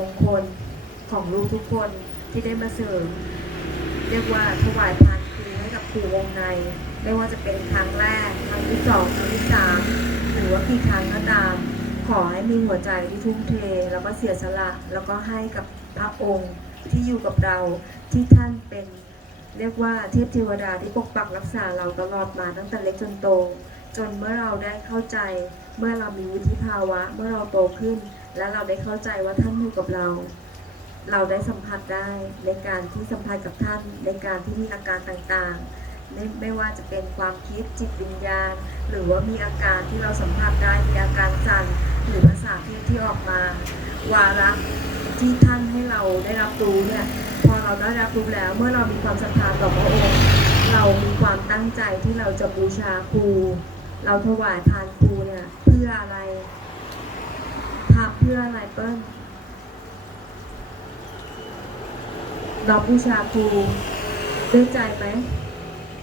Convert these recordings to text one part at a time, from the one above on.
มงคลของลูกทุกคนที่ได้มาเสริม เรียกว่าถวายพานครูให้กับครูวงใน ไม่ว่าจะเป็นครั้งแรก ครั้งที่สองครั้งที่สามหรือว่ากี่ครั้งก็ตาม ขอให้มีหัวใจที่ทุ่มเท แล้วก็เสียสละ แล้วก็ให้กับพระองค์ที่อยู่กับเราที่ท่านเป็นเรียกว่าเทพเทวดาที่ปกปักรักษาเราตลอดมาตั้งแต่เล็กจนโต จนเมื่อเราได้เข้าใจ เมื่อเรามีวุฒิภาวะ เมื่อเราโตขึ้น และเราได้เข้าใจว่าท่านอยู่กับเรา เราได้สัมผัสได้ในการที่สัมผัสกับท่าน ในการที่มีอาการต่างๆไม่ไม่ว่าจะเป็นความคิดจิตวิญญาณ หรือว่ามีอาการที่เราสัมผัสได้มีอาการสั่นหรือภาษาที่ที่ออกมา วาระที่ท่านให้เราได้รับรู้เนี่ยพอเราได้รับรู้แล้วเมื่อเรามีความศรัทธาต่อพระองค์เรามีความตั้งใจที่เราจะบูชาครู เราถวายทานครูเนี่ยเพื่ออะไร ทำเพื่ออะไรเปิ้ลเราบูชาครูด้วยใจไหม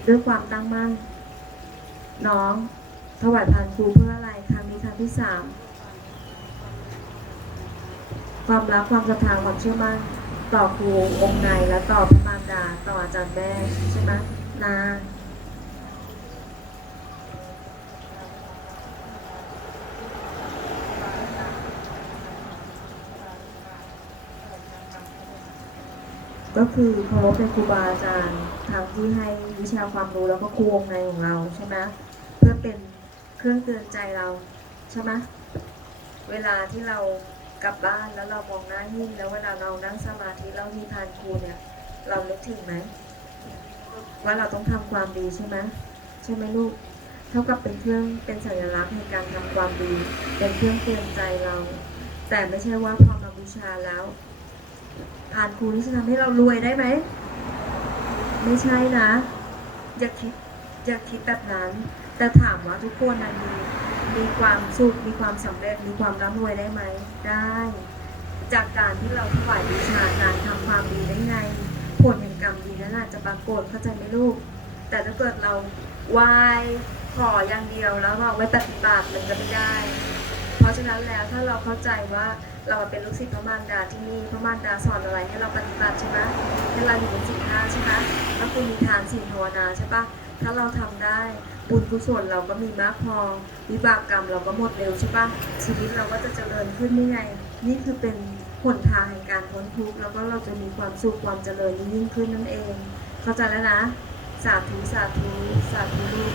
ด้วยความตั้งมั่น น้องถวายทานครูเพื่ออะไรครั้งนี้ครั้งที่สามความรักความศรัทธาความเชื่อมั่นต่อครูองค์ในและต่อพระมารดาต่ออาจารย์แม่ใช่ไหมนา ก็คือเคารพในครูบาอาจารย์ทางที่ให้วิชาความรู้แล้วก็ครูองค์ในของเราใช่ไหมเพื่อเป็นเครื่องเตือนใจเราใช่ไหมเวลาที่เรากลับบ้านแล้วเรามองหน้าหิ้งแล้วเวลาเรานั่งสมาธิเรามีทานครูเนี่ย เรานึกถึงไหมว่าเราต้องทำความดีใช่ไหมใช่ไหมลูกเท่ากับเป็นเครื่องเป็นสัญลักษณ์ในการทำความดีเป็นเครื่องเตือนใจเรา แต่ไม่ใช่ว่าพอมาบูชาแล้ว ทานครูนี่จะทำให้เรารวยได้ไหม ไม่ใช่นะ อย่าคิดอย่าคิดแบบนั้น แต่ถามว่าทุกคนนะมีมีความสุข มีความสำเร็จ มีความร่ำรวยได้ไหม ได้ จากการที่เราถวายบูชาการทำความดีได้ไง ผลแห่งกรรมดีนั่นแหะจะปรากฏเข้าใจไหมลูก แต่ถ้าเกิดเราไหวายขออย่างเดียวแล้วเราไม่ปฏิบัติมันจะไม่ได้ ราะฉะนั้นแล้วถ้าเราเข้าใจว่าเราเป็นลูกศิษย์พระมารดาที่นี่พระมารดาสอนอะไรให้เราปฏิบัติใช่ไหมให้เราอยู่ในสิ่งห้าใช่ไหมถ้าคุณมีทานสิ่งภาวนาใช่ปะถ้าเราทำได้บุญกุศลเราก็มีมากพอวิบากกรรมเราก็หมดเร็วใช่ปะชีวิตเราก็จะเจริญขึ้นนี่ไง นี่คือเป็นหนทางแห่งการพ้นทุกข์แล้วก็เราจะมีความสุขความเจริญยิ่งขึ้นนั่นเอง เข้าใจแล้วนะ สาธุสาธุสาธุลูก